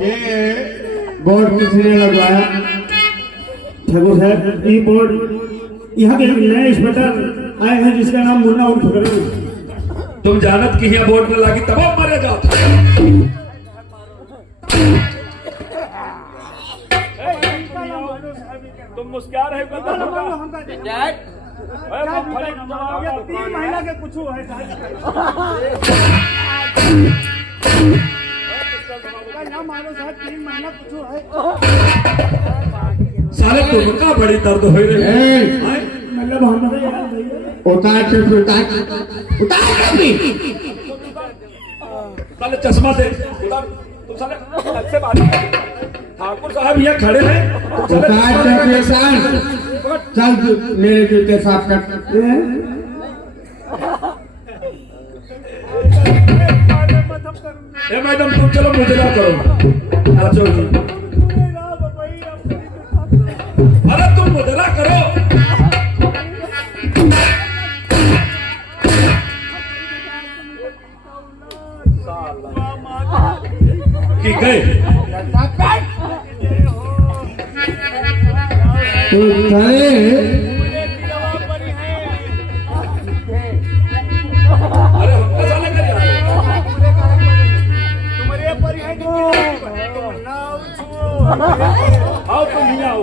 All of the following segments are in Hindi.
ये बोर्ड किसने लगवाया? ठाकुर साहब, ये बोर्ड यहाँ के नए इंस्पेक्टर आए हैं जिसका नाम मुन्ना उर्फ करण। तुम जानत कि यहाँ बोर्ड में लागी तब मारे जाओ। तुम मुस्कुरा रहे हो? 3 महीना के कुछ है मारो साहब, 3 महीना कुछ है। साले तुमका बड़ी दर्द हो रही है। मतलब हमारे यार भैया उतार साले चश्मा दे। तुम साले अच्छे बात ठाकुर साहब यहाँ खड़े हैं। चल मेरे जूते साफ कर। ए मैडम तुम चलो मुझे ना करो। अरे तुम मुझे ना करो। कि गए तो अरे हमको साले कर आओ तुम नहीं आओ।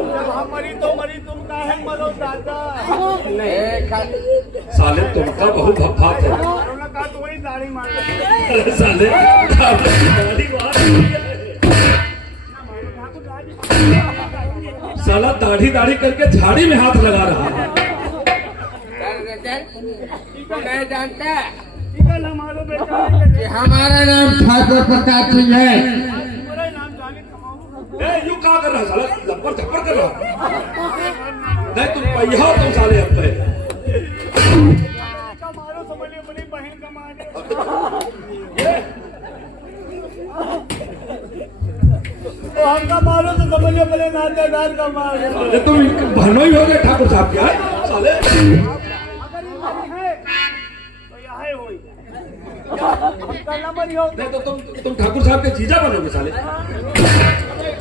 मरी तो मरी, तुम का है मरो दादा। साले तुमका बहु भप्पा थे। तुम्हारी दाढ़ी मार अरे साले दाढ़ी मार। साला दाढ़ी दाढ़ी करके झाड़ी में हाथ लगा रहा है। जानता कि हमारा नाम ठाकुर प्रताप सिंह है। यू क्या कर रहा है साला? लपड़ झपड़ कर रहा है। नहीं तुम पहिया हो तुम साले अब पे। मारो समझिए, अपनी बहन का मारे। हमका मारो तो समझिए अपने नातेदार का मारे। अरे तुम बहनोई हो गए ठाकुर साहब क्या है साले? अगर ये है तो यह होई। करना मरी हो नहीं तो तुम ठाकुर साहब के जीजा बनोगे साले।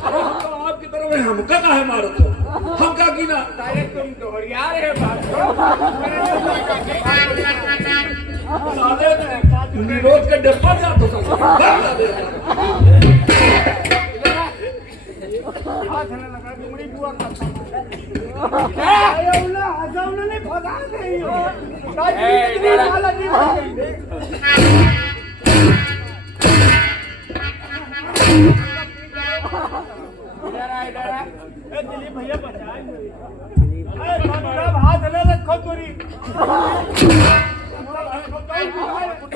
आपकी तरफ है हमका काहे मारो तुम? हमका की ना तुम दोहरिया रहे बात। साले निरोध के डिब्बा जा तो हाथ न लगा, तुम्हारी बुआ करता नहीं भगा गई हो। दिलीप भैया बचाए हाथ न रखो तुरी।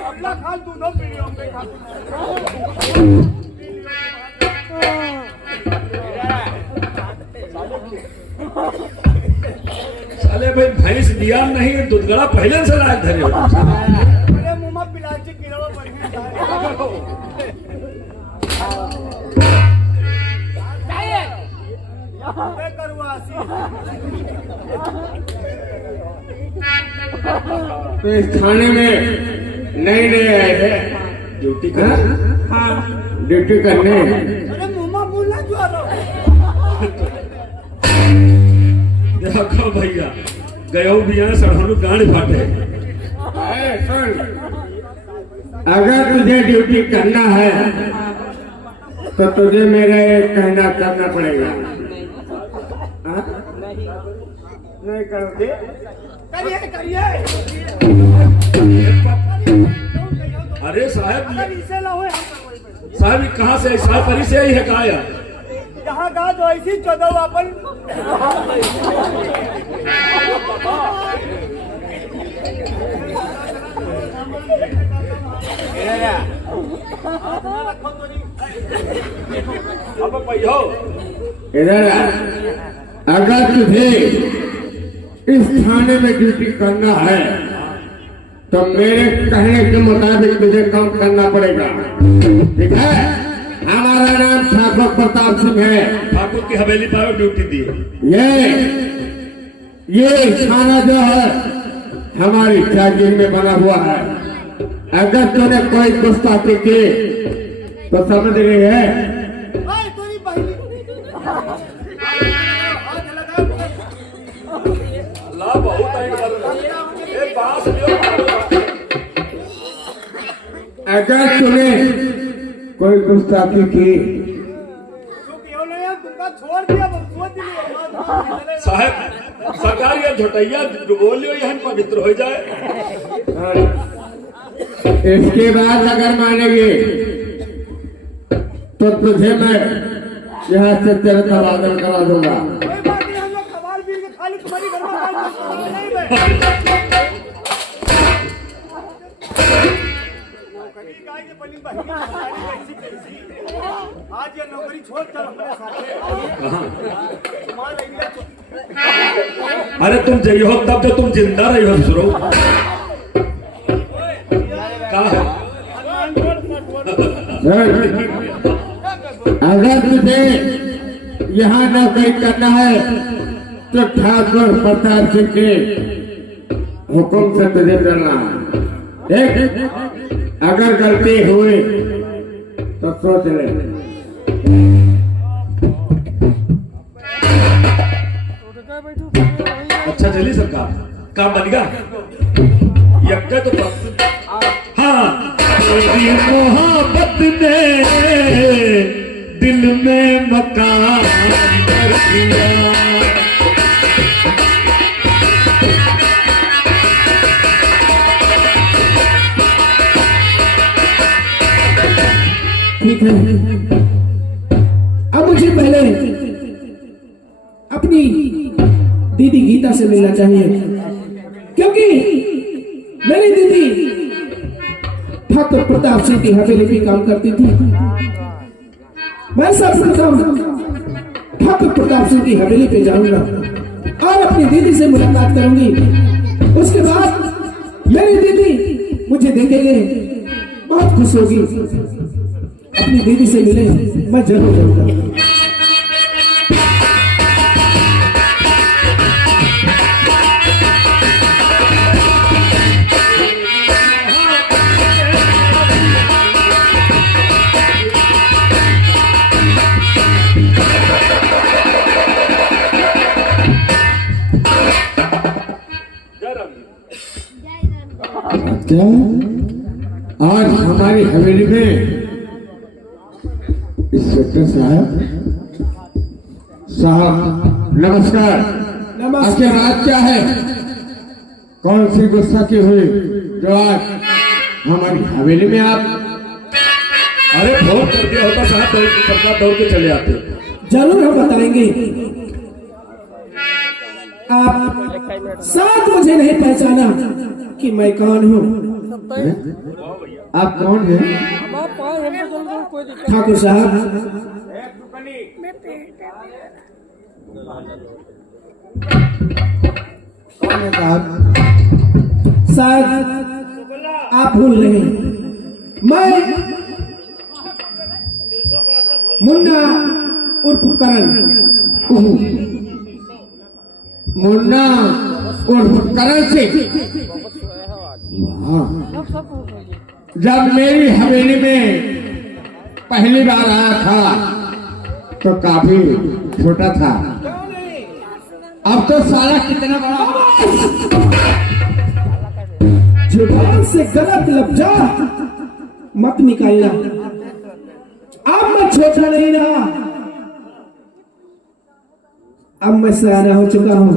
अगला खाल दूधो पीड़ी होंगे। साले भाई भैंस दिया नहीं दूधगड़ा पहले से लायक धरे हो। अरे मुंह पिलाची किलो बढ़िया तो इस थाने में नए आए थे ड्यूटी करने। हाँ ड्यूटी करने। अरे मुंह बोलना क्यों? देखो भैया गयो भी यहाँ सड़ानु गांड फाटे। सुन, अगर तुझे ड्यूटी करना है तो तुझे मेरा एक कहना करना पड़ेगा। नहीं करोगे? करिए करिए। अरे साहब इसे ना हो साहब कहाँ से साहब परी से आई है कहा यार? यहाँ का तो ऐसी चौदह अपन अब पहियो इधर अगर तुझे इस थाने में ड्यूटी करना है तो मेरे कहने के मुताबिक तुझे काम करना पड़ेगा। ठीक है? हमारा नाम ठाकुर प्रताप सिंह है। ठाकुर की हवेली पर ड्यूटी दी। ये थाना जो है हमारी जागीर में बना हुआ है। अगर तूने कोई गुस्ताखी की तो समझ रही है। अल्लाह बहुत टाइट वाला ये बांस लियो। अगर तूने कोई गुस्ताखी की साहब सरकार ये झोटैया डुबो लियो यहन पवित्र हो जाए। इसके बाद अगर मानेंगे तो तुझे मैं यहाँ से तेरे तबादला करा दूंगा। आज ये नौकरी छोड़ कर अपने साथ। अरे तुम जई हो तब तो तुम जिंदा रही हो दूसरो का है। अगर तुझे यहाँ नौकरी करना है तो ठाकुर प्रताप सिंह के हुक्म से तुझे करना है। देख, अगर गलती हुई तो सोच ले। अच्छा चली सरकार काम बनेगा यक्का तो हाँ। मोहब्बत ने दिल में मकान कर दिया। ठीक है, अब मुझे पहले अपनी दीदी गीता से मिलना चाहिए, क्योंकि मेरी दीदी ठाकुर प्रताप सिंह की हवेली में काम करती थी। मैं सर्वप्रथम ठाकुर प्रताप सिंह की हवेली पे जाऊंगा और अपनी दीदी से मुलाकात करूंगी। उसके बाद मेरी दीदी मुझे देखेंगे, बहुत खुश होगी। अपनी दीदी से मिले मैं जरूर जाऊंगा। क्या आज हमारी हवेली में इंस्पेक्टर साहब नमस्कार। आपके बात क्या है? कौन सी गुस्सा की हुई जो आज हमारी हवेली में आप? अरे फोन कर दिया होता साहब तो सरकार दौड़ के चले आते। जरूर हम बताएंगे। आप साथ मुझे नहीं पहचाना कि मैं कौन हूँ? आप कौन हैं? ठाकुर साहब, कौन है साहब? शायद आप भूल रहे हैं, मैं मुन्ना उर्फ करण। मुन्ना उर्फ करण सिंह। जब मेरी हवेली में पहली बार आया था तो काफी छोटा था, अब तो साला कितना बड़ा। जुबान से गलत लफ्जा मत निकालना। अब मैं छोटा नहीं रहा, अब मैं सयाना हो चुका हूं।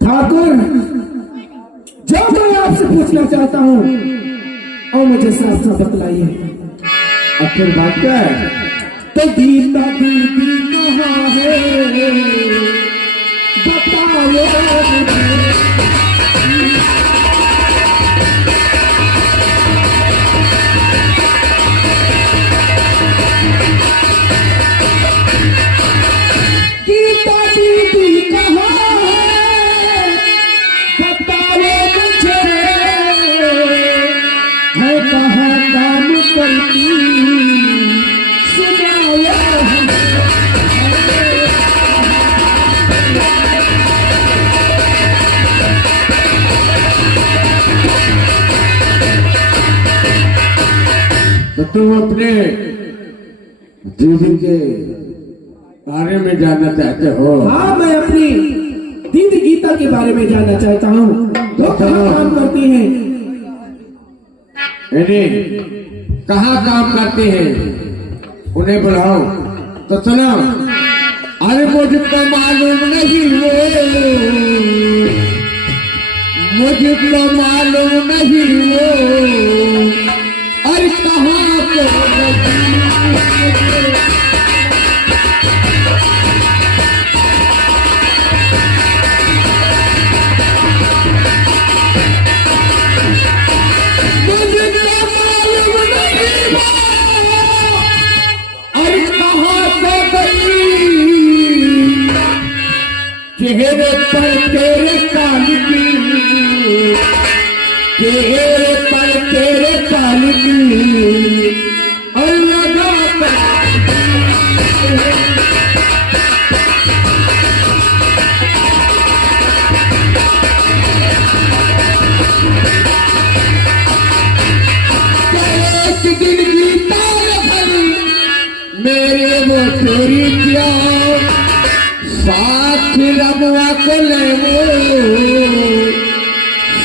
ठाकुर, जो मैं आपसे पूछना चाहता हूं और मुझे साफ साफ बतलाइए। आखिर बात क्या है? तो गीता दीदी कहाँ है, बताओ मुझे। गीता दीदी कहाँ है, बताओ मुझे। है कहाँ काम करती, सुनाया हमें। तुम अपने दीदी के बारे में जानना चाहते हो? हाँ, मैं अपनी दीदी गीता के बारे में जानना चाहता हूँ। वो कहाँ काम करती हैं? कहाँ काम करती हैं? उन्हें बुलाओ। तो सुनो, अरे मुझको मालूम नहीं वो, मुझको मालूम नहीं वो, अरे कहाँ को चेहरे पर तेरे कालिकी, चेहरे पर तेरे कालिकी, और लगा एक दिन गीता मेरे वो तेरी प्यार साथ रमुआ को ले वो,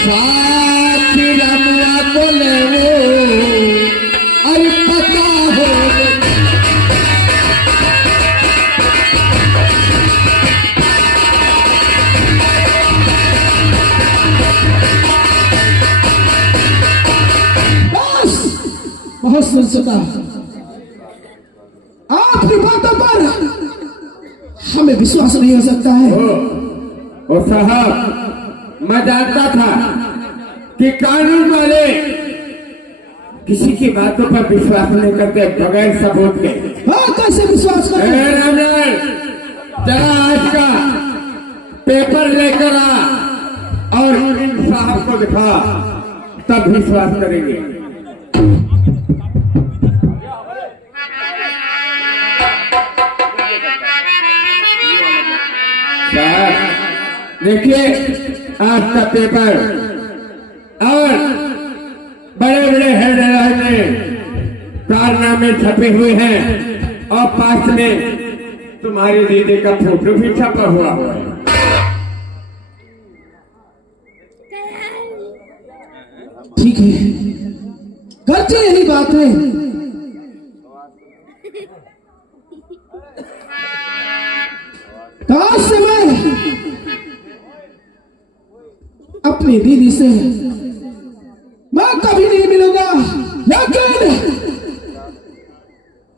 साथ रमुआ को ले वो, अरे पता हो बस, बहुत सुन सका। आपकी बातों पर हमें विश्वास नहीं हो सकता है। ओ साहब, मैं जानता था कि कानून वाले किसी की बातों पर विश्वास नहीं करते बगैर सबूत के। हाँ, कैसे विश्वास करें? रामलाल, जरा आज का पेपर लेकर आ और इन साहब को दिखा, तब विश्वास करेंगे। देखिए आज का पेपर, और बड़े बड़े हेडलाइन में कारनामे छपे हुए हैं, और पास में तुम्हारी दीदी का फोटो भी छपा हुआ है। ठीक है, करते यही बात है। काश से मैं अपनी दीदी से मैं कभी नहीं मिलूंगा, लेकिन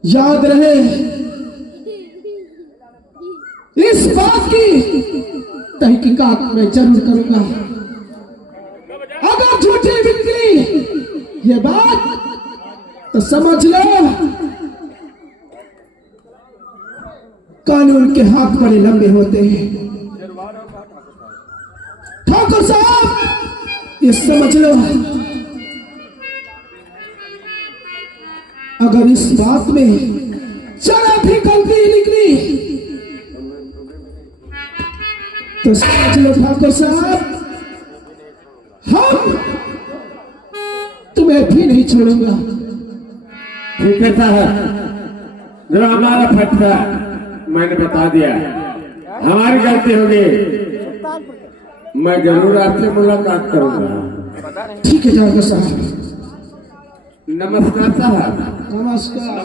याद रहे इस बात की तहकीकात मैं जरूर करूंगा। अगर झूठी निकली ये बात तो समझ लो कानून के हाथ बड़े लंबे होते हैं। ठाकुर साहब, ये समझ लो, अगर इस बात में जरा भी गलती निकली तो समझ लो ठाकुर साहब, हम तुम्हें भी नहीं छोड़ूंगा। ठीक है साहब, जो हमारा फैसला मैंने बता दिया, हमारी गलती होगी, मैं जरूर आपसे मुलाकात करूंगा। ठीक है ठाकुर साहब। नमस्कार साहब। नमस्कार।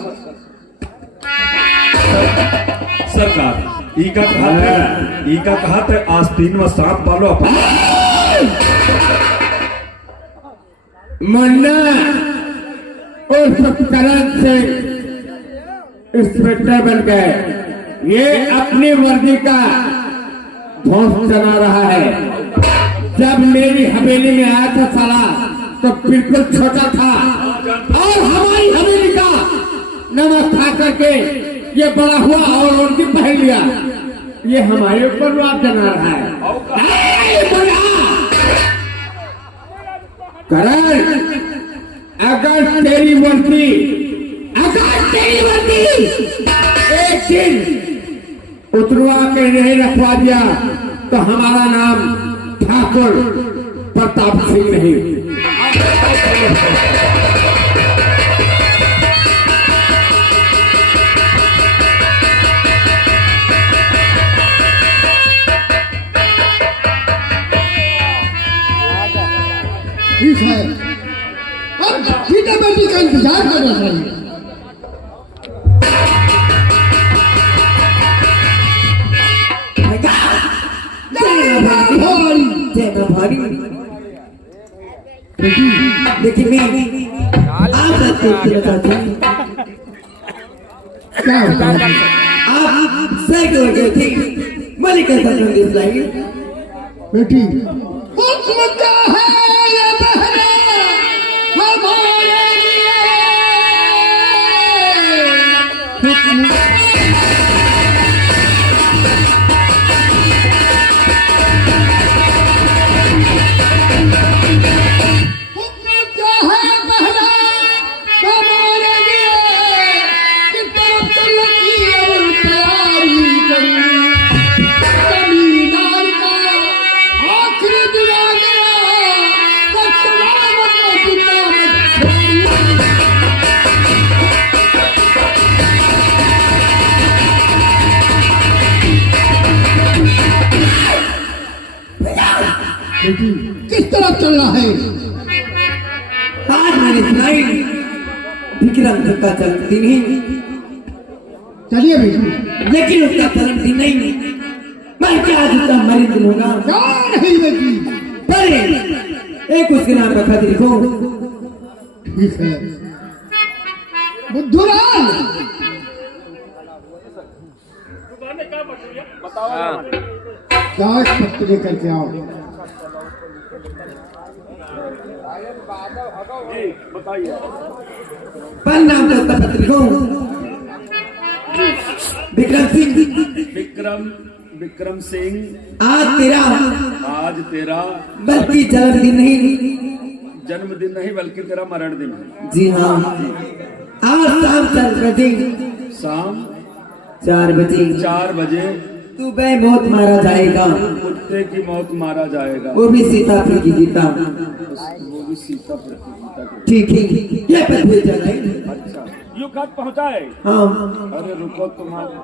सरकार ई का कहा था आस्तीन व सांप पालो अपन मन्ना और करण से इंस्पेक्टर बन गए, ये अपनी वर्दी का भौंस चला रहा है। जब मेरी हवेली में आया था साला तो बिल्कुल छोटा था, और हमारी हवेली का नमक खा करके ये बड़ा हुआ और उनकी पहन लिया। ये हमारे ऊपर रात जना रहा है। करण, अगर तेरी वर्दी एक दिन उतरवा के नहीं रखवा दिया तो हमारा नाम ठाकुर प्रताप सिंह नहीं। ठीक है, अब सीता बेटी का इंतजार करना चाहिए। देखिए मैं आप चाहते हैं क्या होता है? आप सही हो गए थे मलिका संदेश लाएंगे बेटी हुक्म क्या है ये बहना हमारे लिए, हुक्म क्या है बहना हमारे लिए, कि तरफ चलती अब तैयारी करूं, जमींदार का आखिरी दिन आ गया, तो सलामत में जिंदा मत छोड़ूं। किस तरफ चलना है? आज मैंने सुनाई विक्रम का जन्मदिन ही, चलिए बेटी। लेकिन उसका जन्मदिन नहीं, मैं क्या आज उसका मरिदिन होगा? क्या नहीं बेटी? पर एक उसके नाम का खत लिखो। ठीक है बुद्धूलाल, कागज पत्र लेकर के आओ। बताइए। पर नाम का उसका पत्र लिखो। विक्रम सिंह, विक्रम सिंह, आज तेरा बल्कि जन्मदिन नहीं बल्कि तेरा मरण दिन है। जी हाँ, आज शाम 4 बजे 4 बजे तू बेमौत मारा जाएगा, कुत्ते की मौत मारा जाएगा, वो भी सीतापुर की गीता। वो भी सीतापुर की गीता के। ठीक है, ये पत्र भेजा जाएगा। अच्छा, यू खत पहुँचाए? हाँ अरे रुको तुम्हारे